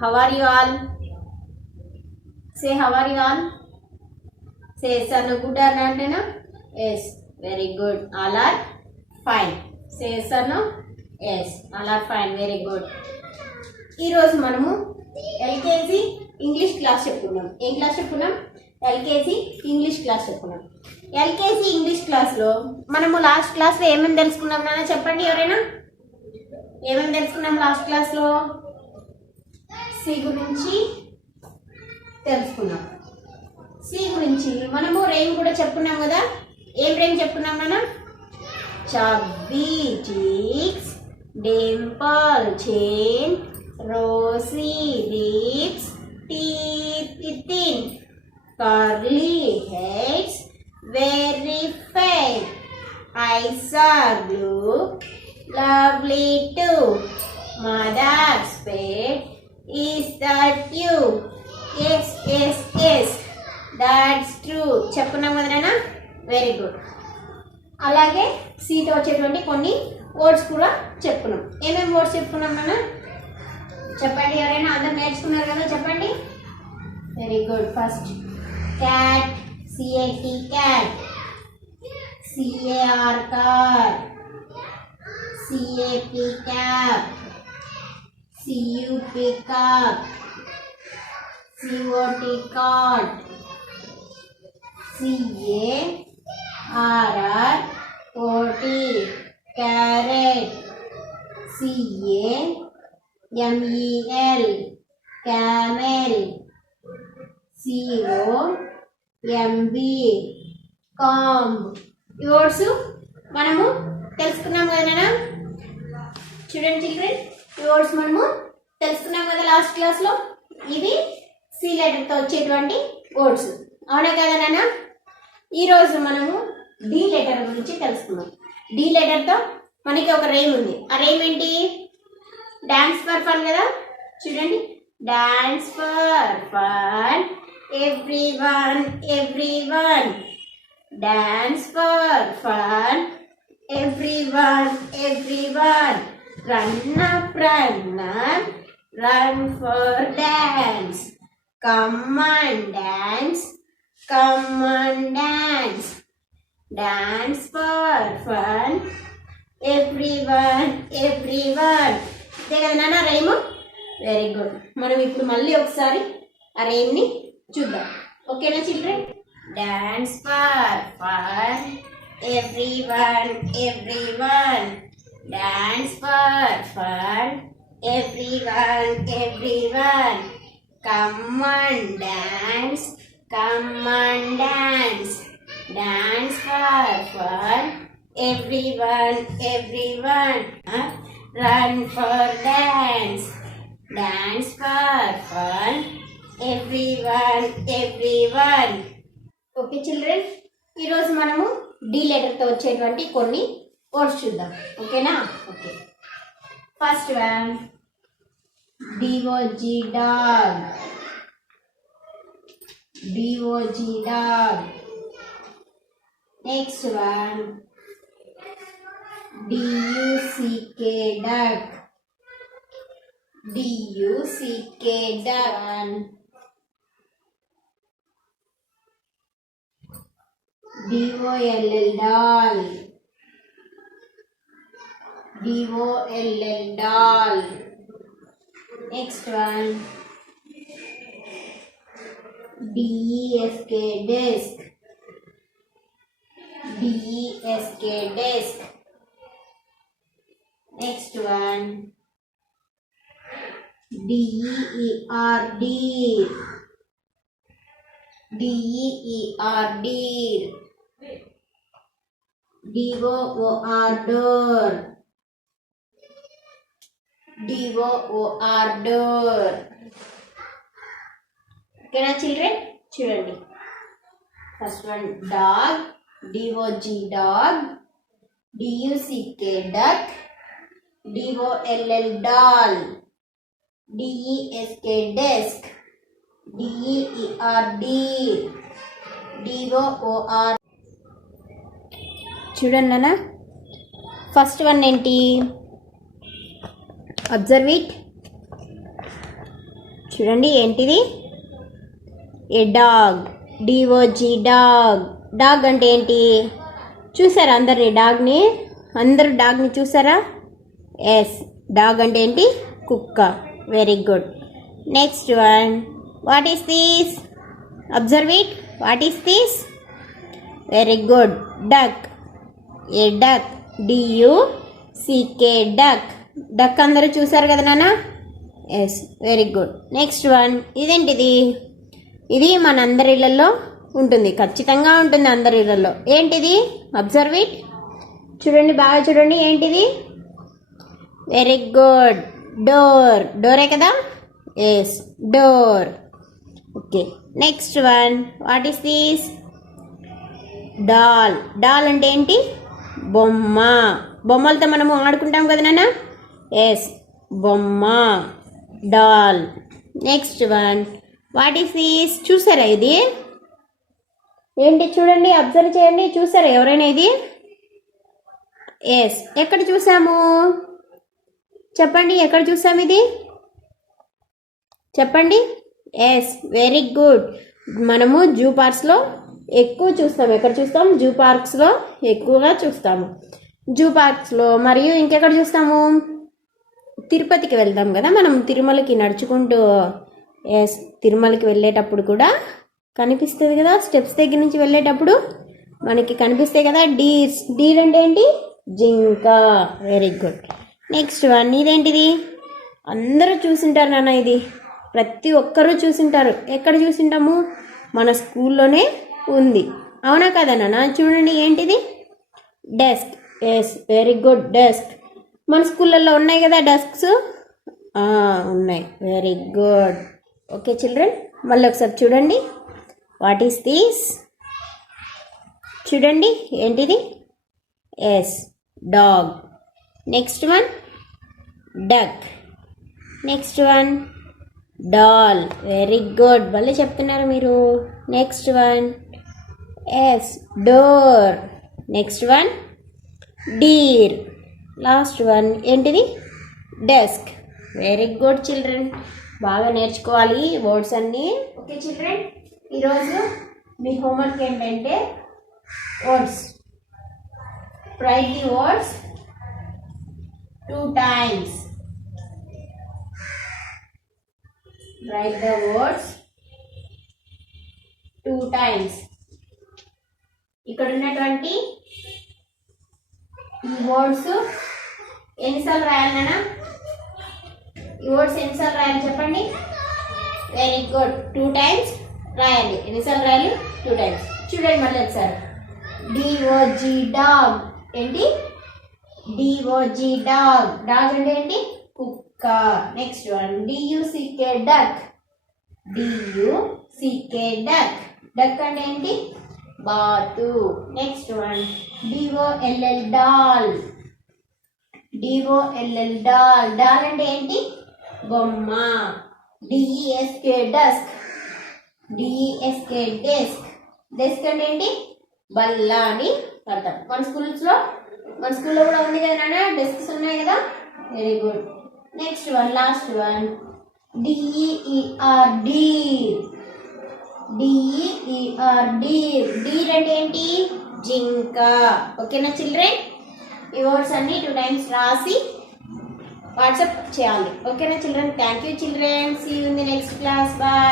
How are you all? Say how are you all? Say yes or no, good or not, no? Yes, very good. All are fine. Say yes or no? Yes, all are fine. Very good. ఈ రోజు మనము LKG English class చెప్పుకున్నాం. ఏం class చెప్పుకున్నాం? LKG English class చెప్పుకున్నాం. LKG English క్లాస్లో మనము last క్లాస్లో ఏమేమి తెలుసుకున్నాం నాన్న చెప్పండి ఎవరైనా. ఏమేమి తెలుసుకున్నాం లాస్ట్ క్లాస్లో? సి గురించి తెలుసుకున్నాం. సి గురించి మనము రెయిన్ కూడా చెప్పుకున్నాం కదా. ఏం రెయిన్ చెప్పుకున్నాం నాన్న? Chubby cheeks, Dimple chin, rosy lips, teeth thin, curly heads, very fair, eyes are blue, lovely too, mother's pet, is that you? Yes, yes, yes, that's true. చెప్పుకున్నాం కదనా. Very good. అలాగే సీతో వచ్చేటువంటి కొన్ని వర్డ్స్ కూడా చెప్పుకున్నాం. ఏమేమి వర్డ్స్ చెప్పుకున్నాం నాన్న చెప్పండి ఎవరైనా. అందరు నేర్చుకున్నారు కదా చెప్పండి. Very good. First cat, C A T cat, C A R car, C A P cap, C U P cup, C O T cot, C A R R O T carrot, CAMEL camel, COMB comb. ఈ వర్డ్స్ మనము తెలుసుకున్నాం కదా. చూడండి చిల్డ్రన్, ఈ వర్డ్స్ మనము తెలుసుకున్నాం కదా లాస్ట్ క్లాస్లో. ఇవి సి లెటర్తో వచ్చేటువంటి వర్డ్స్, అవునా కదా నాన్న. ఈరోజు మనము డి లెటర్ గురించి తెలుసుకున్నాం. డి లెటర్తో మనకి ఒక రైమ్ ఉంది. ఆ రైమ్ ఏంటి? డాన్స్ ఫర్ ఫన్ కదా. చూడండి, dance for fun everyone everyone, dance for fun everyone everyone, run up run for dance, come and dance come and dance, dance for fun everyone everyone. అంతే కదా నాన్న rhyme. Very good. మనం ఇప్పుడు మళ్ళీ ఒకసారి ఆ రైమ్ని చూద్దాం. ఓకేనా children? Dance for fun everyone everyone, dance for fun everyone everyone, come and dance dance for fun everyone everyone, run for dance for fun everyone everyone. Okay children, ఈరోజు మనము D లెటర్తో వచ్చేటువంటి కొన్ని వర్డ్స్ చూద్దాం. ఓకేనా? Okay. First one DOJ dog, DOJ dog. Next one, DUCK duck, DUCK duck. DOLL doll, DOLL doll. Next one, DESK desk, DESK desk. Next one, DEER deer, DEER deer. DOOR door, DOOR door. ఓకేనా children? చూడండి, first one dog, DOG dog, DUCK duck, DOLL doll, DESK desk, DEER deer, DOOR. చూడండి నాన్న, first one ఏంటి? Observe it. చూడండి ఏంటిది? ఏ dog. DOJ dog. Dog అంటే ఏంటి? చూసారా డాగ్ని? అందరూ డాగ్ని చూసారా? ఎస్, డాగ్ అంటే ఏంటి? కుక్క. Very good. Next one. What is this? Observe it. What is this? Very good. Duck. A duck. D U C K duck. Duck అందరూ చూసారు కదా నాన్న? Yes, very good. Next one. ఇదేంటిది? ఇది మనందరి ఇళ్ళల్లో ఉంటుంది, ఖచ్చితంగా ఉంటుంది అందరి ఇళ్ళల్లో. ఏంటిది? Observe it. చూడండి, బాగా చూడండి. ఏంటిది? Very good. డోర్. డోరే కదా? Yes, door. Okay. Next one. What is this? Doll. Doll అంటే ఏంటి? బొమ్మ. బొమ్మలతో మనము ఆడుకుంటాం కదా నాన్న? ఎస్, బొమ్మ. Doll. Next one. What is this? చూసారా ఇది? ఏంటి? చూడండి, అబ్జర్వ్ చేయండి. చూసారా ఎవరైనా ఇది? ఎస్. ఎక్కడ చూసాము? చెప్పండి, ఎక్కడ చూసాము ఇది? చెప్పండి. Yes, very good. మనము జూ పార్క్స్లో ఎక్కువ చూస్తాము. ఎక్కడ చూస్తాం? జూ పార్క్స్లో ఎక్కువగా చూస్తాము. జూ పార్క్స్లో మరియు ఇంకెక్కడ చూస్తాము? తిరుపతికి వెళ్తాం కదా మనం, తిరుమలకి నడుచుకుంటూ. ఎస్, తిరుమలకి వెళ్ళేటప్పుడు కూడా కనిపిస్తుంది కదా, స్టెప్స్ దగ్గర నుంచి వెళ్ళేటప్పుడు మనకి కనిపిస్తాయి కదా డీర్స్. డీర్ అంటే ఏంటి? జింక. Very good. Next one. ఇదేంటిది? అందరూ చూసింటారు నాన్న, ఇది ప్రతి ఒక్కరూ చూసింటారు. ఎక్కడ చూసింటాము? మన స్కూల్లోనే ఉంది, అవునా కదా నాన్న? చూడండి, ఏంటిది? Desk. Yes, very good. Desk. మన స్కూళ్ళల్లో ఉన్నాయి కదా డెస్క్స్? ఉన్నాయి. Very good. ఓకే చిల్డ్రన్, మళ్ళీ ఒకసారి చూడండి. What is this? చూడండి, ఏంటిది? Yes, dog. Next one. Duck. Next one. Doll. Very good, మళ్ళీ చెప్తున్నారు మీరు. Next one. Yes, door. Next one. Deer. Last one. ఏంటిది? డెస్క్. వెరీ గుడ్ చిల్డ్రన్, బాగా నేర్చుకోవాలి వర్డ్స్ అన్నీ. ఓకే చిల్డ్రన్, ఈరోజు మీ హోంవర్క్ ఏంటంటే words. Write the words 2 times. Write the words 2 times. ఇక్కడ ఉన్నటువంటి ఈ వర్డ్స్ ఎన్నిసార్లు రాయాలి నాన్న? ఈ వర్డ్స్ ఎన్నిసార్లు రాయాలి చెప్పండి? వెరీ గుడ్, 2 times రాయాలి. ఎన్నిసార్లు రాయాలి? 2 times. చూడండి మళ్ళీ ఒకసారి. D O G dog. ఏంటి? D O G dog. డాగ్ అంటే ఏంటి? కుక్క. Next one. D U C K duck. D U C K duck. Duck అంటే ఏంటి? బాతు. Next one. D O L L doll. D O L L doll. Doll అంటే ఏంటి? బొమ్మ. D E S K desk. D E S K desk. Desk అంటే ఏంటి? బల్ల అని అర్థం. మన స్కూల్లో కూడా ఉంది కదా నాన్న, డెస్క్స్ ఉన్నాయి కదా. Very good. Next one, last one. D E R deer. D E R deer. Deer అంటే ఏంటి? జింక. ఓకేనా చిల్డ్రన్? ఈ వర్డ్స్ అన్ని 2 times రాసి వాట్సాప్ చేయాలి. ఓకేనా children? Thank you children. See you in the next class. Bye.